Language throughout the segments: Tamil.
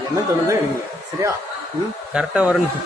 என்ன தோணுது எனக்கு சரியா கரெக்டாக வரணும்.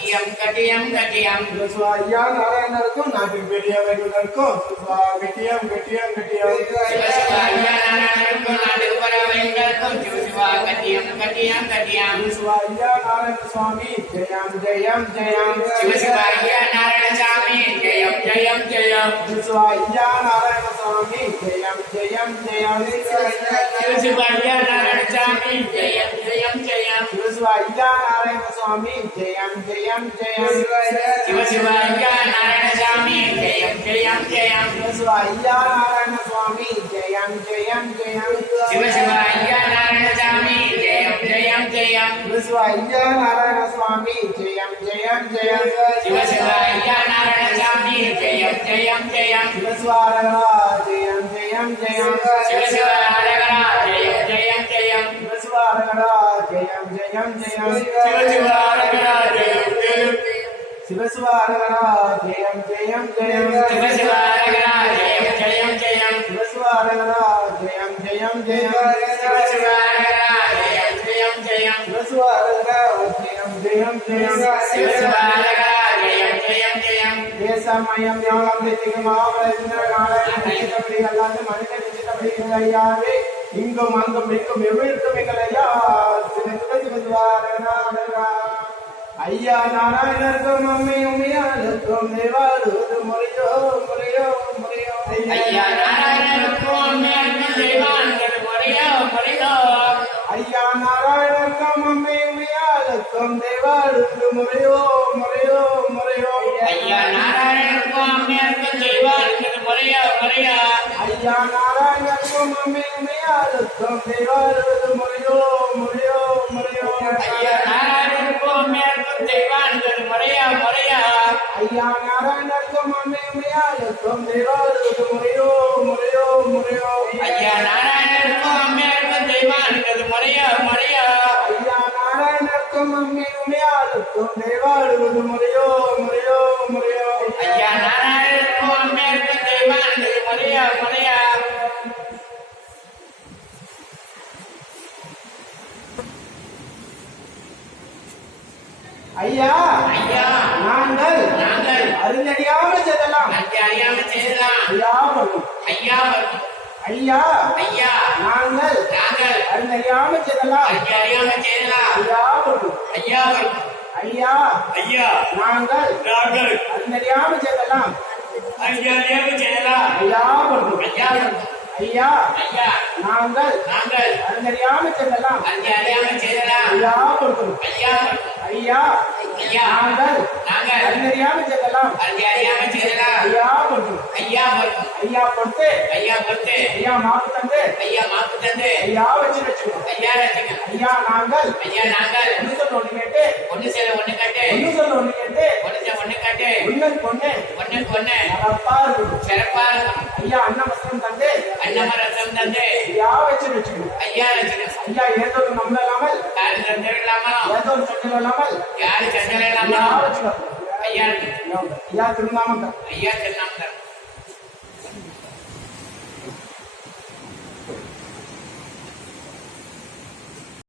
கட்டியம் கட்டியம் கட்டியம் ஐயா நாராயணருக்கும் நாட்டின் பெரிய வைகுண்டருக்கும் கட்டியம் கட்டியம் கட்டியம் ஐயா நாராயணருக்கும் நாட்டுக்கு வர வைகுண்டருக்கும் சிவசிவா கட்டியம் கட்டியம் கட்டியம் ஐயா நாராயண சுவாமி ஜெயம் ஜெயம் ஜெயம் சிவசிவா ஐயா நாராயண சாமி ஜெயம் ஜெயம் ஜெயம் ஐயா நாராயண சுவாமி ஜெயம் ஜெயம் ஜெயம் சிவசிவா ஐயா நாராயண சாமி ஜெயம் ஜெயம் ஜெயம் ஐயா நாராயண சுவாமி ஜெயம் ஜெயம் ஜெயம் சிவசிவா ஐயா நாராயண சாமி ஜெயம் ஜெயம் ஜெயம் ஐயா நாராயண சுவாமி ஜெயம் ஜெயம் ஜெயம் சிவசிவா ஐயா நாராயண சாமி ஜெயம் ஜெயம் ஜெயம் ஐயா நாராயண சுவாமி ஜெயம் ஜெயம் ஜெயம் சிவசிவா ஐயா நாராயண சாமி ஜெயம் ஜெயம் ஜெயம் சிவஸ்வாரகரா ஜெயம் ஜெயம் ஜெயம் சிவசிவா அரகரா ஜெயம் ஜெயம் ஜெயம் சிவஸ்வாரகரா ஜெயம் ஜெயம் ஜெயம் சிவசிவா அரகரா ஜெயம் ஜெயம் சிவஸ்வாரகரா ஜெயம் ஜெயம் ஜெயம் சிவசிவா அரகரா ஜெயம் ஜெயம் ஜெயம் சிவஸ்வாரகரா ஜெயம் ஜெயம் ஜெயம் சிவசிவா அரகரா ஜெயம் ஜெயம் ஜெயம் சிவஸ்வாரகரா ஜெயம் ஜெயம் ஜெயம் சிவசிவா அரகரா ஜெயம் ஜெயம் ஜெயம் தேசமயம் யோகம் திகமாவடி அல்லாது மனித நிச்சயப்படி ஐயாவே இங்கும் அங்கும் இங்கும் எவ்விருக்கும் எங்கள் ஐயா ஐயா நாராயணருக்கும் அம்மை உமையாளுக்கும் தேவாடுவது முறையோ முறையோ முறையோ ஐயா நாராயணனுக்கும் அம்மையாருக்கும் தெய்வான்கள் முறையோ முறையோ ஐயா நாராயணருக்கும் அம்மை உமையாளுக்கும் தேவாடுவது முறையோ முறையோ முறையோ ஐயா நாராயணனுக்கும் அம்மையாருக்கும் தெய்வான்கள் முறையோ முறையோ ஐயா நாராயணருக்கும் அம்மை உமையாளுக்கும் தேவாடுவது முறையோ முறையோ முறையோ ஐயா நாராயணனுக்கும் அம்மையாருக்கும் தெய்வான்கள் முறையோ முறையோ ஐயா நாராயணருக்கும் அம்மை உமையாளுக்கும் தேவாடுவது முறையோ முறையோ முறையோ ஐயா நாராயணனுக்கும் அம்மையாருக்கும் தெய்வான்கள் முறையோ முறையோ ஐயா நாராயணருக்கும் அம்மை உமையாளுக்கும் தேவாடுவது முறையோ முறையோ முறையோ ஐயா நாராயணனுக்கும் அம்மையாருக்கும் தெய்வான்கள் முறையோ முறையோ ஐயா ஐயா நாங்கள் நாங்கள் அறிந்தறியாமல் செல்லலாம் நன்றி அறியாமல் செய்யலாம் ஐயா வரும். ஐயா வரும். ஐயா ஐயா நாங்கள் நாங்கள் அறிந்தறியாமல் செல்லலாம் நன்றி அறியாமல் செய்யலாம் ஐயா வரும். ஐயா வரும். ஐயா ஐயா நாங்கள் நாங்கள் அறிந்தறியாமல் செல்லலாம் நன்றி அறியாமல் செய்யலாம் ஐயா வரும். ஐயா வரும். ஐயா ஐயா நாங்கள் நாங்கள் அறிந்தறியாமல் செல்லலாம் நன்றி அறியாமல் செய்யலாம் ஐயா வரும். ஐயா வரும். ஐயா ஐயா நாங்கள் நாங்கள் அறிந்தறியாமல் செல்லலாம் நன்றி அறியாமல் செய்யலாம் ஐயா வரும். ஐயா வரும். ஐயா பொறுத்து ஐயா பொறுத்து ஐயா மாப்பு தந்து ஐயா மாப்பு தந்து ஐயா வச்சுக்கணும் ஐயா ரசிக்கணும். ஐயா நாங்கள் ஐயா நாங்கள் ஒண்ணு சொல்ல ஒண்ணு கேட்டு ஒண்ணு சேர ஒண்ணு கட்டு ஒண்ணு சொல்ல ஒண்ணு கேட்டு ஒண்ணு சேர ஒண்ணு கட்டு ஒண்ணுக்கு ஒண்ணு ஒண்ணுக்கு ஒண்ணு சிறப்பா இருக்கணும் சிறப்பா இருக்கணும். ஐயா அன்ன வஸ்திரம் தந்து அன்னம ரசம் தந்து ஐயா வச்சுக்கணும் ஐயா ரசிக்கணும். ஐயா ஏதோ ஒரு நம்மள இல்லாமல் யாரு சந்தேகம் இல்லாமலும் ஏதோ ஒரு சட்டம் இல்லாமல் யாரு சந்தேகம் ஐயா இல்லாமலும் வச்சுக்கணும் ஐயா இருக்கணும். ஐயா திருநாமம் ஐயா திருநாமம்